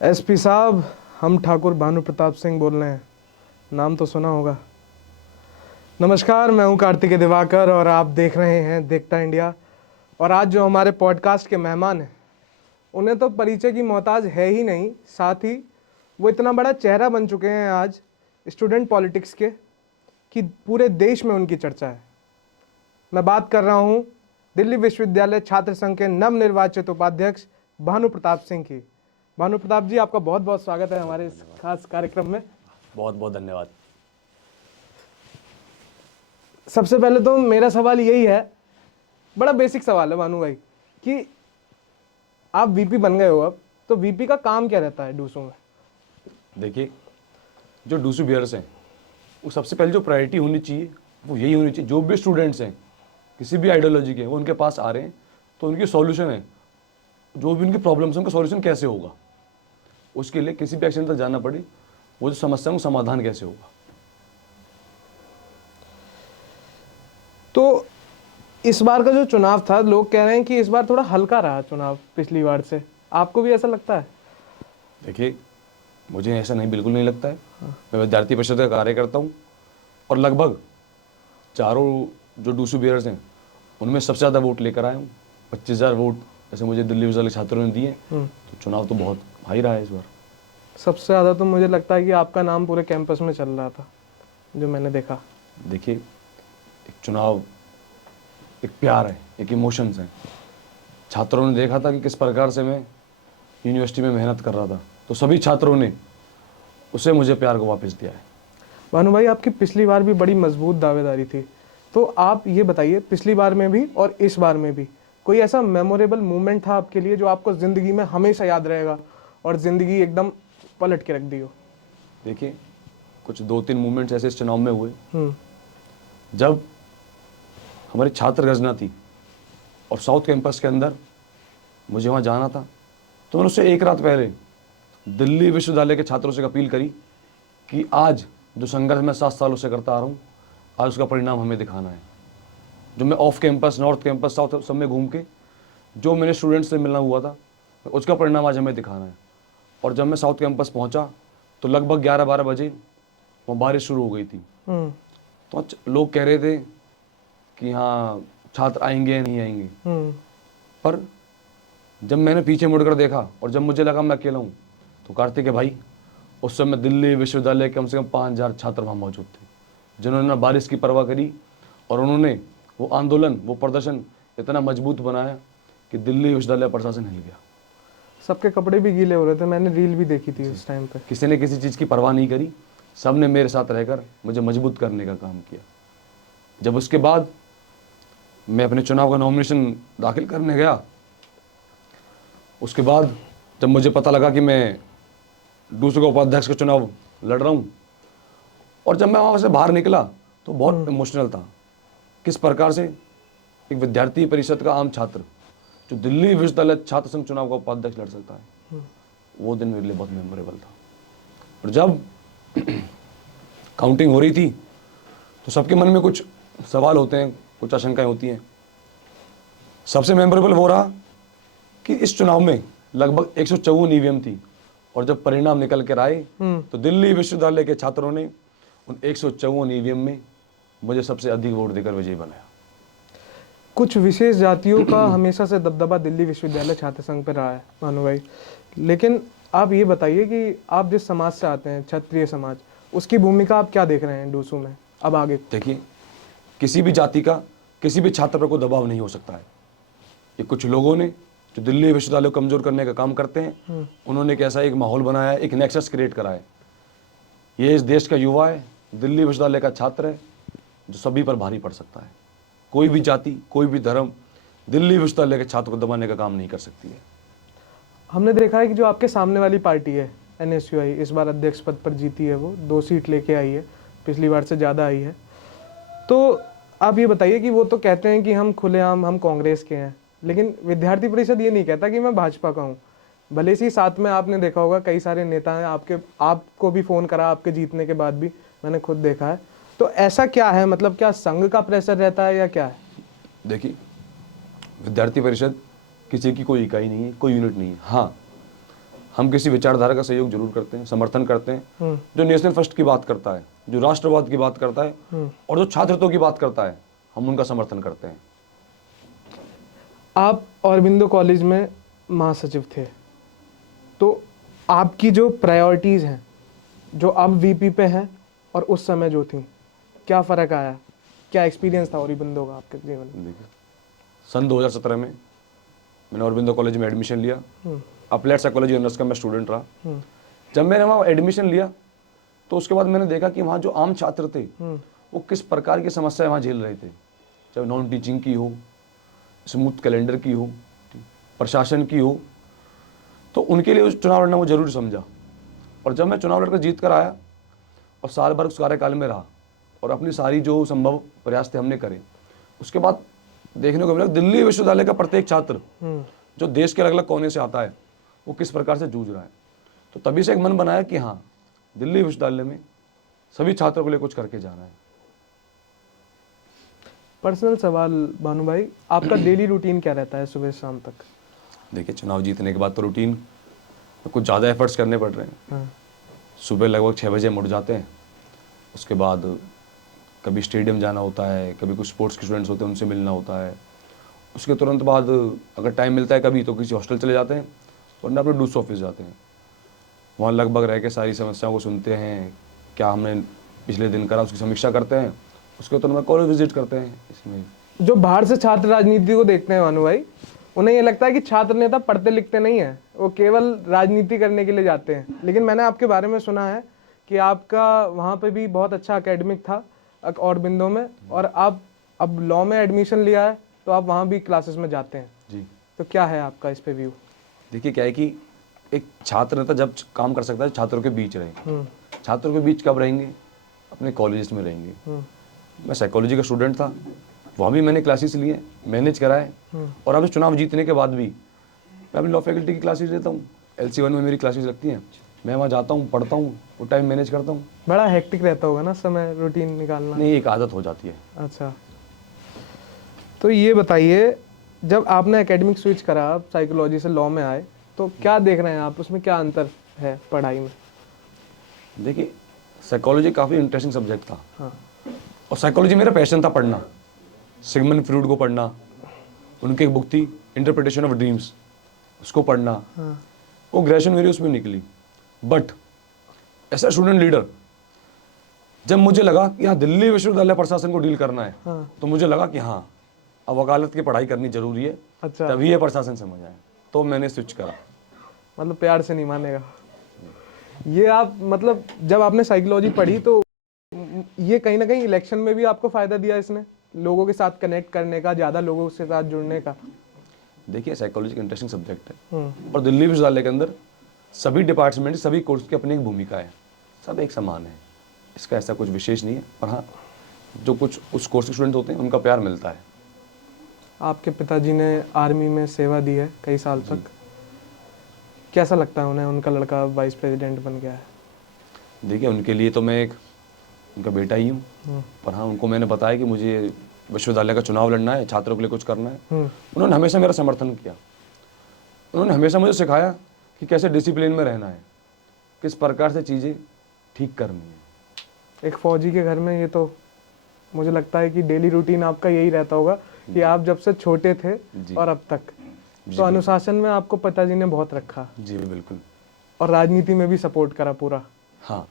SP साहब, हम ठाकुर भानु प्रताप सिंह बोल रहे हैं। नाम तो सुना होगा। नमस्कार, मैं हूं कार्तिकेय दिवाकर और आप देख रहे हैं देखता इंडिया। और आज जो हमारे पॉडकास्ट के मेहमान हैं, उन्हें तो परिचय की मोहताज है ही नहीं, साथ ही वो इतना बड़ा चेहरा बन चुके हैं आज स्टूडेंट पॉलिटिक्स के कि पूरे देश में उनकी चर्चा है। मैं बात कर रहा हूं दिल्ली विश्वविद्यालय छात्र संघ के नवनिर्वाचित उपाध्यक्ष भानु प्रताप सिंह की। भानु प्रताप जी, आपका बहुत बहुत स्वागत है हमारे इस खास कार्यक्रम में। बहुत बहुत धन्यवाद। सबसे पहले तो मेरा सवाल यही है, बड़ा बेसिक सवाल है भानु भाई, कि आप वीपी बन गए हो अब, तो वीपी का काम क्या रहता है डूसू में? देखिए, जो डूसू बियर्स हैं, वो सबसे पहले जो प्रायोरिटी होनी चाहिए वो यही होनी चाहिए, जो भी स्टूडेंट्स हैं किसी भी आइडियोलॉजी के, वो उनके पास आ रहे हैं तो उनकी सॉल्यूशन है, जो भी उनकी प्रॉब्लम्स हैं उनका सॉल्यूशन कैसे होगा, उसके लिए किसी भी एक्शन तक जाना पड़े, वो जो समस्या है वो समाधान कैसे होगा। तो इस बार का जो चुनाव था, लोग कह रहे हैं कि इस बार थोड़ा हल्का रहा चुनाव पिछली बार से। आपको भी ऐसा लगता है? देखिए, मुझे ऐसा नहीं, बिल्कुल नहीं लगता है। मैं विद्यार्थी परिषद का कार्य करता हूँ और लगभग चारों जो डूसू बियर्स हैं उनमें सबसे ज़्यादा वोट लेकर आया हूँ। 25,000 वोट जैसे मुझे दिल्ली विश्वविद्यालय छात्रों ने दिए, तो चुनाव तो बहुत हाई रहा है इस बार। सबसे ज़्यादा तो मुझे लगता है कि आपका नाम पूरे कैंपस में चल रहा था, जो मैंने देखा। देखिए, एक चुनाव एक प्यार है, एक इमोशंस है। छात्रों ने देखा था कि किस प्रकार से मैं यूनिवर्सिटी में मेहनत कर रहा था, तो सभी छात्रों ने उसे मुझे प्यार को वापस दिया है। भानु भाई, आपकी पिछली बार भी बड़ी मजबूत दावेदारी थी, तो आप ये बताइए, पिछली बार में भी और इस बार में भी कोई ऐसा मेमोरेबल मोमेंट था आपके लिए जो आपको ज़िंदगी में हमेशा याद रहेगा और ज़िंदगी एकदम पलट के रख दी हो? देखिए, कुछ 2-3 मूवमेंट्स ऐसे इस चुनाव में हुए। जब हमारी छात्र गर्जना थी और साउथ कैंपस के अंदर मुझे वहाँ जाना था, तो मैंने उससे एक रात पहले दिल्ली विश्वविद्यालय के छात्रों से अपील करी कि आज जो संघर्ष मैं 7 सालों से करता आ रहा हूँ, आज उसका परिणाम हमें दिखाना है। जो मैं off campus, north campus, south सब में घूम के जो मैंने स्टूडेंट्स से मिलना हुआ था, उसका परिणाम आज हमें दिखाना है। और जब मैं साउथ कैंपस पहुंचा तो लगभग 11-12 बजे वहाँ बारिश शुरू हो गई थी। तो लोग कह रहे थे कि हाँ, छात्र आएंगे या नहीं आएंगे। पर जब मैंने पीछे मुड़कर देखा और जब मुझे लगा मैं अकेला हूँ, तो कार्तिकेय भाई, उस समय दिल्ली विश्वविद्यालय के कम से कम 5,000 छात्र वहाँ मौजूद थे, जिन्होंने बारिश की परवाह करी और उन्होंने वो आंदोलन, वो प्रदर्शन इतना मजबूत बनाया कि दिल्ली विश्वविद्यालय प्रशासन हिल गया। सबके कपड़े भी गीले हो रहे थे, मैंने रील भी देखी थी उस टाइम पे। किसी ने किसी चीज़ की परवाह नहीं करी, सब ने मेरे साथ रहकर मुझे मजबूत करने का काम किया। जब उसके बाद मैं अपने चुनाव का नॉमिनेशन दाखिल करने गया, उसके बाद जब मुझे पता लगा कि मैं दूसरे उपाध्यक्ष का चुनाव लड़ रहा हूँ, और जब मैं वहाँ से बाहर निकला तो बहुत इमोशनल था। किस प्रकार से एक विद्यार्थी परिषद का आम छात्र जो दिल्ली विश्वविद्यालय छात्र संघ चुनाव का उपाध्यक्ष लड़ सकता है, वो दिन मेरे लिए बहुत मेमोरेबल था। और जब काउंटिंग हो रही थी तो सबके मन में कुछ सवाल होते हैं, कुछ आशंकाएं होती हैं। सबसे मेमोरेबल वो रहा कि इस चुनाव में लगभग 154 ईवीएम थी, और जब परिणाम निकल कर आए तो दिल्ली विश्वविद्यालय के छात्रों ने उन 154 ईवीएम में मुझे सबसे अधिक वोट देकर विजयी बनाया। कुछ विशेष जातियों का हमेशा से दबदबा दिल्ली विश्वविद्यालय छात्र संघ पर रहा है भानु भाई, लेकिन आप ये बताइए कि आप जिस समाज से आते हैं, क्षत्रिय समाज, उसकी भूमिका आप क्या देख रहे हैं डूसू में अब आगे? देखिए, किसी भी जाति का किसी भी छात्र पर कोई दबाव नहीं हो सकता है। ये कुछ लोगों ने जो दिल्ली विश्वविद्यालय को कमजोर करने का काम करते हैं, उन्होंने एक ऐसा एक माहौल बनाया है, एक नेक्सस क्रिएट करा है। ये इस देश का युवा है, दिल्ली विश्वविद्यालय का छात्र है, जो सभी पर भारी पड़ सकता है। कोई भी जाति, कोई भी धर्म दिल्ली विश्वविद्यालय के छात्र को दबाने का काम नहीं कर सकती है। हमने देखा है कि जो आपके सामने वाली पार्टी है एनएसयूआई, इस बार अध्यक्ष पद पर जीती है, वो 2 सीट लेके आई है, पिछली बार से ज़्यादा आई है। तो आप ये बताइए कि वो तो कहते हैं कि हम खुलेआम हम कांग्रेस के हैं, लेकिन विद्यार्थी परिषद ये नहीं कहता कि मैं भाजपा का हूँ। भले ही साथ में आपने देखा होगा कई सारे नेता हैं, आपको भी फ़ोन करा आपके जीतने के बाद भी, मैंने खुद देखा है। तो ऐसा क्या है, मतलब क्या संघ का प्रेशर रहता है या क्या है? देखिए, विद्यार्थी परिषद किसी की कोई इकाई नहीं है, कोई यूनिट नहीं है। हाँ, हम किसी विचारधारा का सहयोग जरूर करते हैं, समर्थन करते हैं, जो नेशनल फर्स्ट की बात करता है, जो राष्ट्रवाद की बात करता है और जो छात्रत्व की बात करता है, हम उनका समर्थन करते हैं। आप औरबिंदो कॉलेज में महासचिव थे, तो आपकी जो प्रायोरिटीज़ हैं, जो अब वीपी पे हैं और उस समय जो थी, क्या फ़र्क आया? क्या एक्सपीरियंस था औरबिंदो का आपके जीवन में? देखिए, सन 2017 में मैंने औरबिंदो कॉलेज में एडमिशन लिया। अप्लाइड साइकोलॉजी ऑनर्स का मैं स्टूडेंट रहा। जब मैंने वहाँ एडमिशन लिया तो उसके बाद मैंने देखा कि वहाँ जो आम छात्र थे वो किस प्रकार की समस्याएं वहाँ झेल रहे थे, चाहे नॉन टीचिंग की हो, स्मूथ कैलेंडर की हो, प्रशासन की हो। तो उनके लिए उस चुनाव लड़ना वो जरूर समझा। और जब मैं चुनाव लड़कर जीत कर आया और साल भर उस कार्यकाल में रहा और अपनी सारी जो संभव प्रयास थे हमने करे, उसके बाद देखने को मिला दिल्ली विश्वविद्यालय का प्रत्येक छात्र जो देश के अलग अलग कोने से आता है वो किस प्रकार से जूझ रहा है। तो तभी से एक मन बनाया कि हाँ, दिल्ली विश्वविद्यालय में सभी छात्रों के लिए कुछ करके जाना है। पर्सनल सवाल भानु भाई, आपका डेली रूटीन क्या रहता है सुबह से शाम तक? देखिए, चुनाव जीतने के बाद तो रूटीन में कुछ ज़्यादा एफर्ट्स करने पड़ रहे हैं। सुबह लगभग 6 बजे हम उठ जाते हैं। उसके बाद कभी स्टेडियम जाना होता है, कभी कुछ स्पोर्ट्स के स्टूडेंट्स होते हैं उनसे मिलना होता है। उसके तुरंत बाद अगर टाइम मिलता है कभी तो किसी हॉस्टल चले जाते हैं, वरना अपने डूस ऑफिस जाते हैं। वहाँ लगभग रह के सारी समस्याओं को सुनते हैं, क्या हमने पिछले दिन करा उसकी समीक्षा करते हैं। उसके तुरंत बाद कॉलेज विजिट करते हैं। इसमें जो बाहर से छात्र राजनीति को देखते हैं भानु भाई, उन्हें ये लगता है कि छात्र नेता पढ़ते लिखते नहीं हैं, वो केवल राजनीति करने के लिए जाते हैं। लेकिन मैंने आपके बारे में सुना है कि आपका वहाँ पे भी बहुत अच्छा एकेडमिक था औरबिंदो में, और आप अब लॉ में एडमिशन लिया है तो आप वहाँ भी क्लासेस में जाते हैं जी। तो क्या है आपका इस पे व्यू? देखिए, क्या है कि एक छात्र नेता जब काम कर सकता है छात्रों के बीच रहे। छात्रों के बीच कब रहेंगे? अपने कॉलेज में रहेंगे। मैं साइकोलॉजी का स्टूडेंट था, वहाँ भी मैंने क्लासेस लिए, मैनेज कराए। और अब चुनाव जीतने के बाद भी मैं अपनी लॉ फैकल्टी की क्लासेस लेता हूँ। LC1 में मेरी क्लासेस लगती हैं, मैं वहाँ जाता हूँ, पढ़ता हूँ, वो टाइम मैनेज करता हूँ। बड़ा हेक्टिक रहता होगा ना समय रूटीन निकालना? नहीं, एक आदत हो जाती है। अच्छा, तो ये बताइए, जब आपने एकेडमिक स्विच करा, आप साइकोलॉजी से लॉ में आए, तो क्या देख रहे हैं आप, उसमें क्या अंतर है पढ़ाई में? देखिए, साइकोलॉजी काफ़ी इंटरेस्टिंग सब्जेक्ट था। हाँ। और साइकोलॉजी मेरा पैशन था पढ़ना। सिगमंड फ्रॉइड को पढ़ना, उनकी एक बुक थी इंटरप्रिटेशन ऑफ ड्रीम्स, उसको पढ़ना। वो ग्रेजुएशन मेरी उसमें निकली। बट ऐसा स्टूडेंट लीडर जब मुझे लगा कि हाँ, दिल्ली विश्वविद्यालय प्रशासन को डील करना है, तो मुझे लगा कि हाँ, अब वकालत की पढ़ाई करनी जरूरी है। अच्छा, तभी ये प्रशासन समझ आए, तो मैंने स्विच करा। मतलब प्यार से नहीं मानेगा ये आप, मतलब जब आपने साइकोलॉजी पढ़ी तो ये कहीं ना कहीं इलेक्शन में भी आपको फायदा दिया इसने, लोगों के साथ कनेक्ट करने का, ज्यादा लोगों के साथ जुड़ने का? देखिए, साइकोलॉजी का इंटरेस्टिंग सब्जेक्ट है और दिल्ली विश्वविद्यालय के अंदर सभी डिपार्टमेंट, सभी कोर्स की अपनी एक भूमिका है, सब एक समान है, इसका ऐसा कुछ विशेष नहीं है। पर हाँ, जो कुछ उस कोर्स के स्टूडेंट होते हैं उनका प्यार मिलता है। आपके पिताजी ने आर्मी में सेवा दी है कई साल तक, कैसा लगता है उन्हें, उनका लड़का वाइस प्रेसिडेंट बन गया है? देखिए, उनके लिए तो मैं एक उनका बेटा ही हूँ। पर हाँ, उनको मैंने बताया कि मुझे विश्वविद्यालय का चुनाव लड़ना है, छात्रों के लिए कुछ करना है। उन्होंने हमेशा मेरा समर्थन किया। उन्होंने हमेशा मुझे सिखाया कि कैसे डिसिप्लिन में रहना है, किस प्रकार से चीज़ें ठीक करनी है। एक फौजी के घर में ये तो मुझे लगता है कि डेली रूटीन आपका यही रहता होगा कि आप जब से छोटे थे और अब तक, तो अनुशासन में आपको पिताजी ने बहुत रखा। जी बिल्कुल। और राजनीति में भी सपोर्ट करा पूरा? हाँ,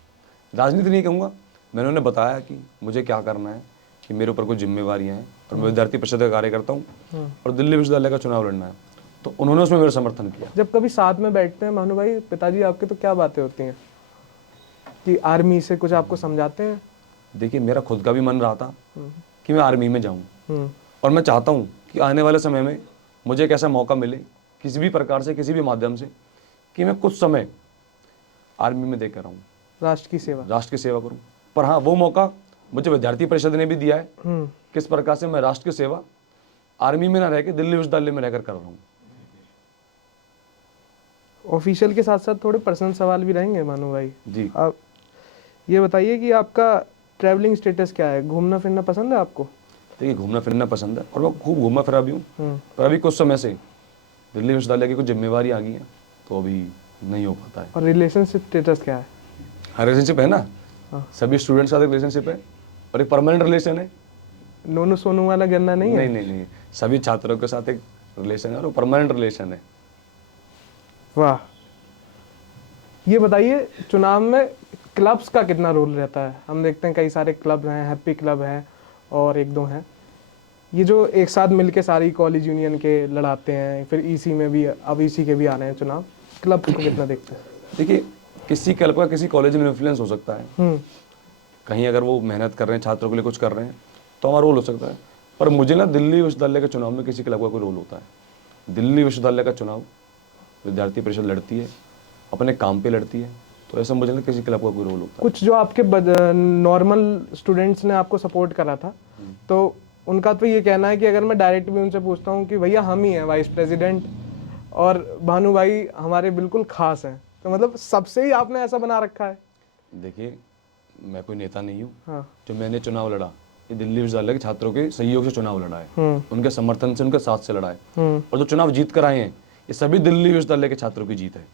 राजनीति नहीं कहूँगा, मैंने उन्हें बताया कि मुझे क्या करना है, कि मेरे ऊपर कुछ जिम्मेवारियाँ हैं और मैं विद्यार्थी परिषद का कार्य करता हूँ और दिल्ली विश्वविद्यालय का चुनाव लड़ना है, तो उन्होंने उसमें मेरा समर्थन किया। जब कभी साथ में बैठते हैं भानु भाई पिताजी आपके, तो क्या बातें होती हैं कि आर्मी से कुछ आपको समझाते हैं? देखिए, मेरा खुद का भी मन रहा था कि मैं आर्मी में जाऊँ और मैं चाहता हूँ कि आने वाले समय में मुझे एक ऐसा मौका मिले किसी भी प्रकार से, किसी भी माध्यम से, कि मैं कुछ समय आर्मी में देकर आऊँ, राष्ट्र की सेवा करूँ। पर हाँ, वो मौका मुझे विद्यार्थी परिषद ने भी दिया है, किस प्रकार से मैं राष्ट्र की सेवा आर्मी में ना रह के दिल्ली विश्वविद्यालय में रहकर कर रहा हूँ। ऑफिशियल के साथ साथ थोड़े पर्सनल सवाल भी रहेंगे भानु भाई जी। आप ये बताइए कि आपका ट्रैवलिंग स्टेटस क्या है, घूमना फिरना पसंद है आपको? देखिए, घूमना फिरना पसंद है और मैं खूब घूमा फिरा भी हूँ। पर अभी कुछ समय से दिल्ली विश्वविद्यालय की कुछ जिम्मेवारी आ गई है, तो अभी नहीं हो पाता है। और रिलेशनशिप स्टेटस क्या है? हाँ, रिलेशनशिप है ना, हाँ। सभी स्टूडेंट्स का रिलेशनशिप है और एक परमानेंट रिलेशन है। नोनू सोनू वाला गन्ना नहीं है? नहीं नहीं, सभी छात्रों के साथ एक रिलेशन है और परमानेंट रिलेशन है। वाह। ये बताइए, चुनाव में क्लब्स का कितना रोल रहता है? हम देखते हैं कई सारे क्लब हैं, हैप्पी क्लब है और एक दो हैं, ये जो एक साथ मिलके सारी कॉलेज यूनियन के लड़ाते हैं, फिर ईसी में भी, अब ईसी के भी आ रहे हैं चुनाव। क्लब्स को कितना देखते हैं? देखिए, किसी क्लब का किसी कॉलेज में इन्फ्लुएंस हो सकता है, कहीं अगर वो मेहनत कर रहे हैं, छात्रों के लिए कुछ कर रहे हैं तो हमारा रोल हो सकता है। पर मुझे ना दिल्ली विश्वविद्यालय के चुनाव में किसी क्लब का कोई रोल होता है। दिल्ली विश्वविद्यालय का चुनाव विद्यार्थी परिषद लड़ती है, अपने काम पे लड़ती है, तो ऐसा मुझे ना किसी क्लब का कोई रोल होता है। कुछ जो आपके नॉर्मल स्टूडेंट्स ने आपको सपोर्ट करा था, तो उनका तो ये कहना है कि अगर मैं डायरेक्ट भी उनसे पूछता हूँ कि भैया हम ही हैं वाइस प्रेसिडेंट और भानु भाई हमारे बिल्कुल खास हैं, तो मतलब सबसे ही आपने ऐसा बना रखा है। देखिए, मैं कोई नेता नहीं हूँ। हाँ। जो मैंने चुनाव लड़ा, ये दिल्ली विश्वविद्यालय के छात्रों के सहयोग से चुनाव लड़ा है, उनके समर्थन से, उनके साथ से लड़ा है। और जो चुनाव जीत कर आए हैं, ये सभी दिल्ली विश्वविद्यालय के छात्रों की जीत है।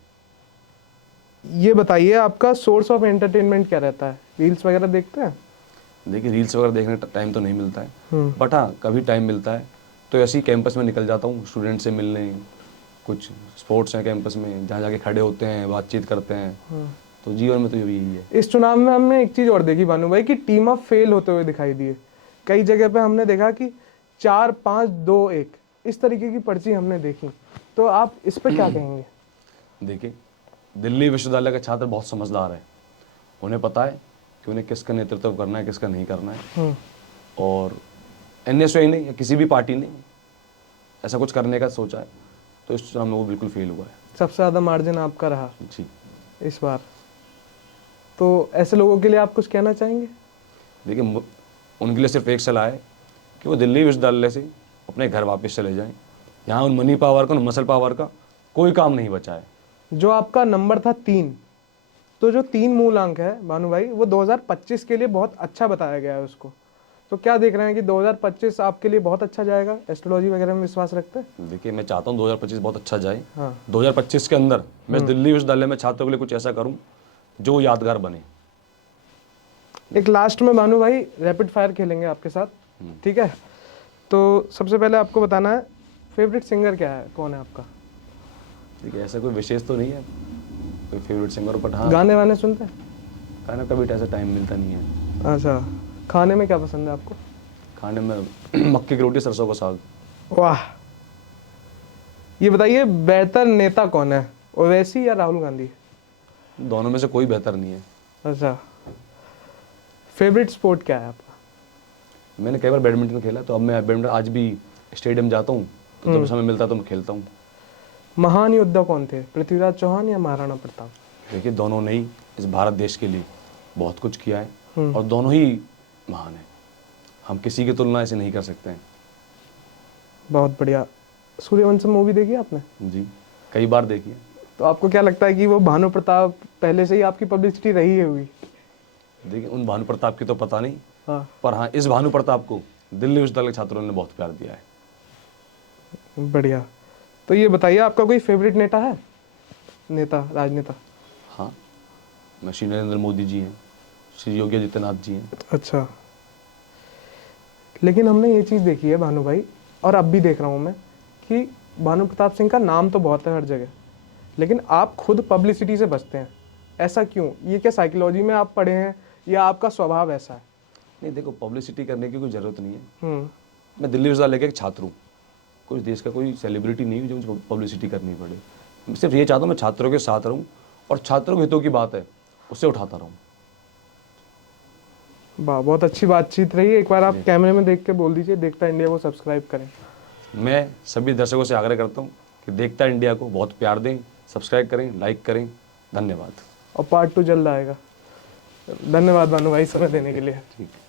ये बताइए, आपका सोर्स ऑफ एंटरटेनमेंट क्या रहता है? रील्स वगैरह देखते हैं? देखिए, रील्स वगैरह देखने का टाइम तो नहीं मिलता है, बट हाँ कभी टाइम मिलता है तो ऐसे ही कैंपस में निकल जाता हूँ स्टूडेंट से मिलने। कुछ स्पोर्ट्स हैं कैंपस में, जहाँ जाके खड़े होते हैं, बातचीत करते हैं। तो जीवन में तो यही है। इस चुनाव में हमने एक चीज और देखी भानु भाई, कि टीम अप फेल होते हुए दिखाई दिए। कई जगह पे हमने देखा कि 4-5-2-1 इस तरीके की पर्ची हमने देखी, तो आप इस पे क्या कहेंगे? देखिए, दिल्ली विश्वविद्यालय का छात्र बहुत समझदार है, उन्हें पता है कि उन्हें किसका नेतृत्व करना है, किसका नहीं करना है। और एनएसयूआई ने या किसी भी पार्टी ने ऐसा कुछ करने का सोचा है, तो इस चुनाव में वो बिल्कुल फेल हुआ है। सबसे ज्यादा मार्जिन आपका रहा जी इस बार, तो ऐसे लोगों के लिए आप कुछ कहना चाहेंगे? देखिए, उनके लिए सिर्फ एक सलाह है कि वो दिल्ली विश्वविद्यालय से अपने घर वापस चले जाएं। यहाँ उन मनी पावर का, उन मसल पावर का कोई काम नहीं बचा है। जो आपका नंबर था 3, तो जो 3 मूल अंक है भानु भाई, वो 2025 के लिए बहुत अच्छा बताया गया है उसको। तो क्या देख रहे हैं कि 2025 आपके लिए बहुत अच्छा जाएगा? एस्ट्रोलॉजी वगैरह में विश्वास रखते हैं? देखिए, मैं चाहता हूँ 2025 बहुत अच्छा जाए। हाँ। 2025 के अंदर मैं दिल्ली विश्वविद्यालय में छात्रों के लिए कुछ ऐसा करूँ जो यादगार बने। एक लास्ट में भानु भाई रैपिड फायर खेलेंगे आपके साथ, ठीक है? तो सबसे पहले आपको बताना है फेवरेट सिंगर क्या है, कौन है आपका? देखिए, ऐसा कोई विशेष तो नहीं है कोई फेवरेट सिंगर, बट हाँ गाने वाने सुनते हैं? खाना कभी ऐसा टाइम मिलता नहीं है। अच्छा, खाने में क्या पसंद है आपको? खाने में मक्की की रोटी, सरसों का साग। वाह। ये बताइए, बेहतर नेता कौन है, ओवैसी या राहुल गांधी? दोनों में से कोई बेहतर नहीं है। अच्छा, फेवरेट स्पोर्ट क्या है आपका? मैंने कई बार बैडमिंटन खेला, तो अब मैं बैडमिंटन आज भी स्टेडियम जाता हूँ, तो जब समय मिलता है तो मैं खेलता हूँ। महान योद्धा कौन थे, पृथ्वीराज चौहान या महाराणा प्रताप? देखिए, दोनों ने ही इस भारत देश के लिए बहुत कुछ किया है और दोनों ही महान है। हम किसी की तुलना ऐसे नहीं कर सकते हैं। बहुत बढ़िया। सूर्यवंशम मूवी देखी आपने? जी, कई बार देखिए। तो आपको क्या लगता है कि वो भानु प्रताप पहले से ही आपकी पब्लिसिटी रही है हुई? देखिए, उन भानु प्रताप की तो पता नहीं, हाँ। पर हाँ इस भानु प्रताप को दिल्ली विश्वविद्यालय के छात्रों ने बहुत प्यार दिया है। बढ़िया। तो ये बताइए, आपका कोई फेवरेट नेता है, नेता, राजनेता? हाँ, मैं श्री नरेंद्र मोदी जी हैं, श्री योगी आदित्यनाथ जी हैं। अच्छा, लेकिन हमने ये चीज़ देखी है भानु भाई, और अब भी देख रहा हूँ मैं, कि भानु प्रताप सिंह का नाम तो बहुत है हर जगह, लेकिन आप खुद पब्लिसिटी से बचते हैं। ऐसा क्यों? ये क्या साइकोलॉजी में आप पढ़े हैं या आपका स्वभाव ऐसा है? नहीं, देखो, पब्लिसिटी करने की कोई ज़रूरत नहीं है। हम्म। मैं दिल्ली विश्वविद्यालय का एक छात्र हूँ, कोई देश का कोई सेलिब्रिटी नहीं हूँ जो मुझे पब्लिसिटी करनी पड़े। मैं सिर्फ ये चाहता हूँ मैं छात्रों के साथ रहूँ और छात्रों के हितों की बात है उससे उठाता रहूँ। वाह, बहुत अच्छी बातचीत रही। एक बार आप कैमरे में देख के बोल दीजिए, देखता इंडिया को सब्सक्राइब करें। मैं सभी दर्शकों से आग्रह करता हूँ कि देखता इंडिया को बहुत प्यार दें, सब्सक्राइब करें, लाइक करें। धन्यवाद। और पार्ट 2 जल्द आएगा। धन्यवाद भानु भाई समय देने के लिए। ठीक है।